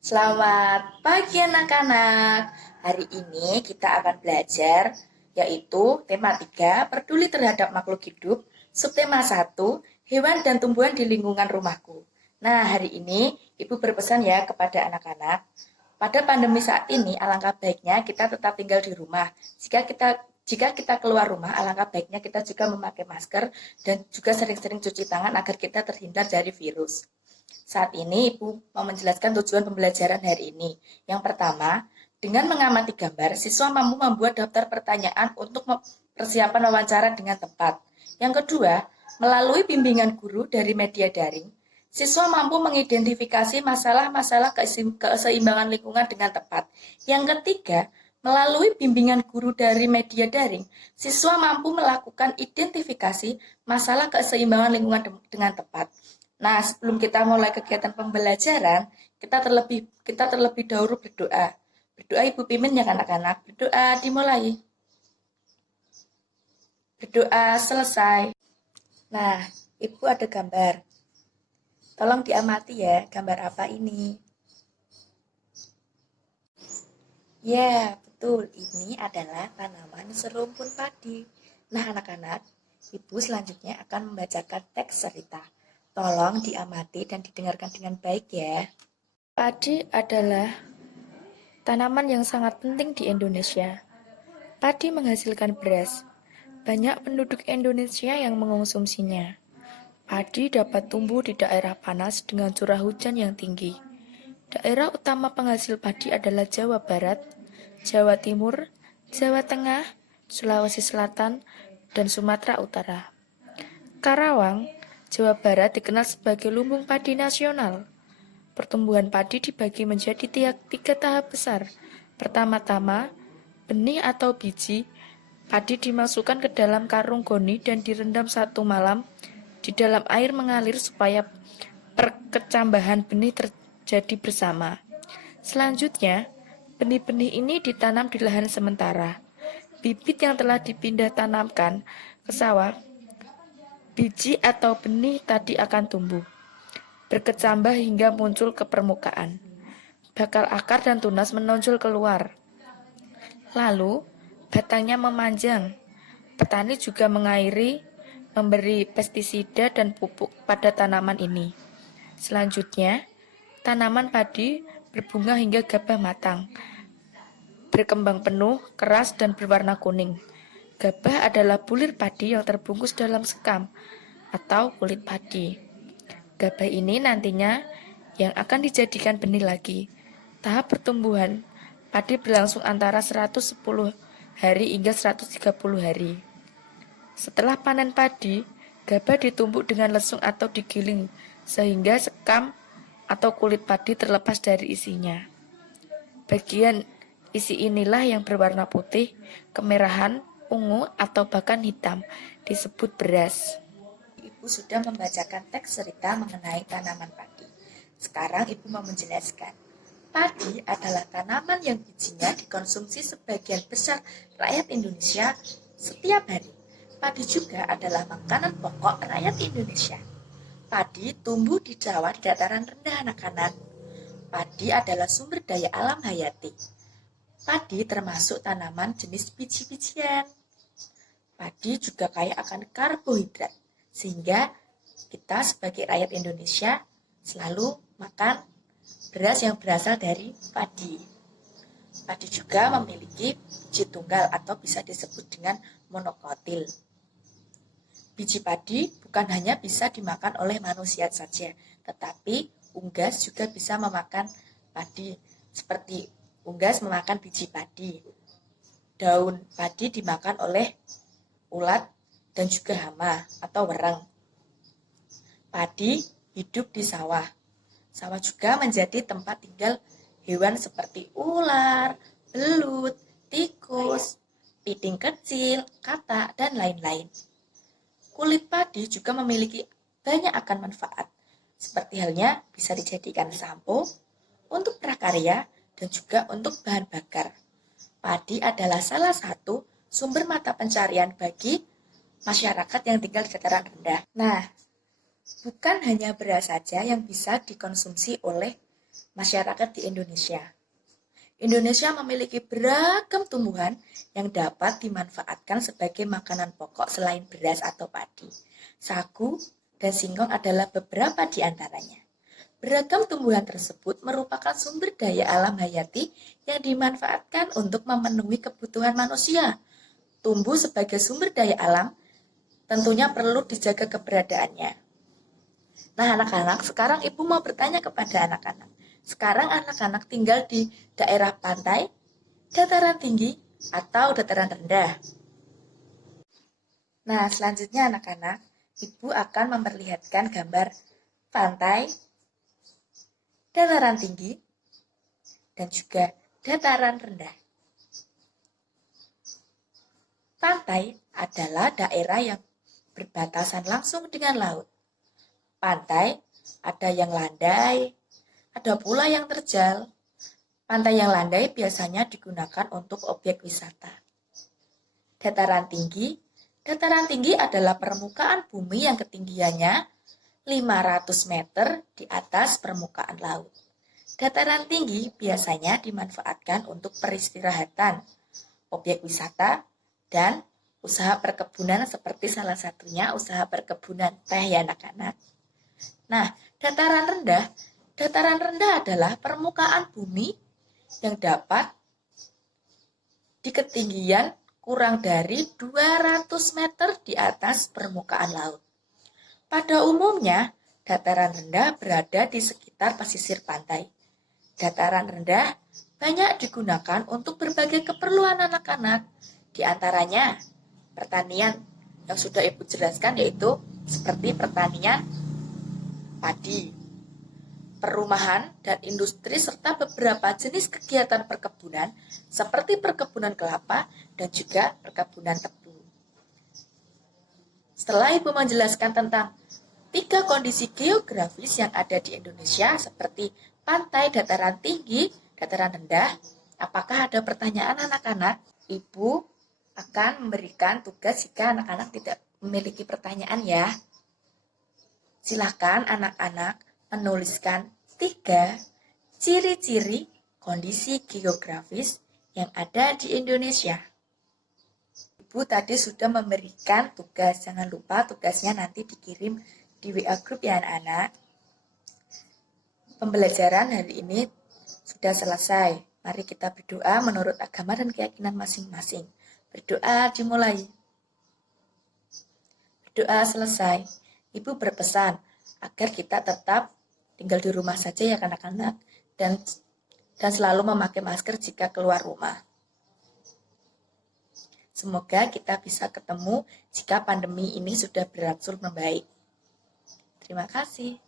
Selamat pagi anak-anak. Hari ini kita akan belajar yaitu tema 3 peduli terhadap makhluk hidup, subtema 1 hewan dan tumbuhan di lingkungan rumahku. Nah, hari ini Ibu berpesan ya kepada anak-anak. Pada pandemi saat ini alangkah baiknya kita tetap tinggal di rumah. Jika kita keluar rumah, alangkah baiknya kita juga memakai masker dan juga sering-sering cuci tangan agar kita terhindar dari virus. Saat ini Ibu mau menjelaskan tujuan pembelajaran hari ini. Yang pertama, dengan mengamati gambar, siswa mampu membuat daftar pertanyaan untuk persiapan wawancara dengan tepat. Yang kedua, melalui bimbingan guru dari media daring, siswa mampu mengidentifikasi masalah-masalah keseimbangan lingkungan dengan tepat. Yang ketiga, melalui bimbingan guru dari media daring, siswa mampu melakukan identifikasi masalah keseimbangan lingkungan dengan tepat. Nah, sebelum kita mulai kegiatan pembelajaran, kita terlebih dahulu berdoa. Berdoa Ibu pimpin ya anak-anak. Berdoa dimulai. Berdoa selesai. Nah, Ibu ada gambar. Tolong diamati ya, gambar apa ini? Ya, betul. Ini adalah tanaman serumpun padi. Nah, anak-anak, Ibu selanjutnya akan membacakan teks cerita. Tolong diamati dan didengarkan dengan baik ya. Padi adalah tanaman yang sangat penting di Indonesia. Padi menghasilkan beras. Banyak penduduk Indonesia yang mengonsumsinya. Padi dapat tumbuh di daerah panas dengan curah hujan yang tinggi. Daerah utama penghasil padi adalah Jawa Barat, Jawa Timur, Jawa Tengah, Sulawesi Selatan, dan Sumatera Utara. Karawang, Jawa Barat dikenal sebagai lumbung padi nasional. Pertumbuhan padi dibagi menjadi tiga tahap besar. Pertama-tama, benih atau biji. Padi dimasukkan ke dalam karung goni dan direndam 1 malam di dalam air mengalir supaya perkecambahan benih terjadi bersama. Selanjutnya, benih-benih ini ditanam di lahan sementara. Bibit yang telah dipindah tanamkan ke sawah, biji atau benih tadi akan tumbuh, berkecambah hingga muncul ke permukaan. Bakal akar dan tunas menonjol keluar. Lalu, batangnya memanjang. Petani juga mengairi, memberi pestisida dan pupuk pada tanaman ini. Selanjutnya, tanaman padi berbunga hingga gabah matang, berkembang penuh, keras, dan berwarna kuning. Gabah adalah bulir padi yang terbungkus dalam sekam atau kulit padi. Gabah ini nantinya yang akan dijadikan benih lagi. Tahap pertumbuhan padi berlangsung antara 110 hari hingga 130 hari. Setelah panen padi, gabah ditumbuk dengan lesung atau digiling sehingga sekam atau kulit padi terlepas dari isinya. Bagian isi inilah yang berwarna putih, kemerahan, ungu, atau bahkan hitam, disebut beras. Ibu sudah membacakan teks cerita mengenai tanaman padi. Sekarang Ibu mau menjelaskan. Padi adalah tanaman yang bijinya dikonsumsi sebagian besar rakyat Indonesia setiap hari. Padi juga adalah makanan pokok rakyat Indonesia. Padi tumbuh di Jawa di dataran rendah anak-anak. Padi adalah sumber daya alam hayati. Padi termasuk tanaman jenis biji-bijian. Padi juga kaya akan karbohidrat, sehingga kita sebagai rakyat Indonesia selalu makan beras yang berasal dari padi. Padi juga memiliki biji tunggal atau bisa disebut dengan monokotil. Biji padi bukan hanya bisa dimakan oleh manusia saja, tetapi unggas juga bisa memakan padi, seperti unggas memakan biji padi. Daun padi dimakan oleh ulat dan juga hama atau wereng. Padi hidup di sawah. Sawah juga menjadi tempat tinggal hewan seperti ular, belut, tikus, piting kecil, katak, dan lain-lain. Kulit padi juga memiliki banyak akan manfaat, seperti halnya bisa dijadikan sampo, untuk prakarya, dan juga untuk bahan bakar. Padi adalah salah satu sumber mata pencarian bagi masyarakat yang tinggal di dataran rendah. Nah, bukan hanya beras saja yang bisa dikonsumsi oleh masyarakat di Indonesia. Indonesia memiliki beragam tumbuhan yang dapat dimanfaatkan sebagai makanan pokok selain beras atau padi. Sagu dan singkong adalah beberapa di antaranya. Beragam tumbuhan tersebut merupakan sumber daya alam hayati yang dimanfaatkan untuk memenuhi kebutuhan manusia. Tumbuh sebagai sumber daya alam tentunya perlu dijaga keberadaannya. Nah, anak-anak, sekarang Ibu mau bertanya kepada anak-anak. Sekarang anak-anak tinggal di daerah pantai, dataran tinggi, atau dataran rendah. Nah, selanjutnya anak-anak, Ibu akan memperlihatkan gambar pantai, dataran tinggi, dan juga dataran rendah. Pantai adalah daerah yang berbatasan langsung dengan laut. Pantai ada yang landai, ada pula yang terjal. Pantai yang landai biasanya digunakan untuk objek wisata. Dataran tinggi adalah permukaan bumi yang ketinggiannya 500 meter di atas permukaan laut. Dataran tinggi biasanya dimanfaatkan untuk peristirahatan, objek wisata, dan usaha perkebunan seperti salah satunya usaha perkebunan teh ya anak-anak. Nah, dataran rendah adalah permukaan bumi yang dapat di ketinggian kurang dari 200 meter di atas permukaan laut. Pada umumnya, dataran rendah berada di sekitar pesisir pantai. Dataran rendah banyak digunakan untuk berbagai keperluan anak-anak, di antaranya pertanian yang sudah Ibu jelaskan yaitu seperti pertanian padi, perumahan dan industri serta beberapa jenis kegiatan perkebunan seperti perkebunan kelapa dan juga perkebunan tebu. Setelah Ibu menjelaskan tentang 3 kondisi geografis yang ada di Indonesia seperti pantai, dataran tinggi, dataran rendah, apakah ada pertanyaan anak-anak? Ibu akan memberikan tugas jika anak-anak tidak memiliki pertanyaan ya. Silakan anak-anak menuliskan 3 ciri-ciri kondisi geografis yang ada di Indonesia. Ibu tadi sudah memberikan tugas, jangan lupa tugasnya nanti dikirim di WA Group ya anak-anak. Pembelajaran hari ini sudah selesai. Mari kita berdoa menurut agama dan keyakinan masing-masing. Berdoa dimulai. Berdoa selesai. Ibu berpesan agar kita tetap tinggal di rumah saja ya anak-anak dan selalu memakai masker jika keluar rumah. Semoga kita bisa ketemu jika pandemi ini sudah berangsur membaik. Terima kasih.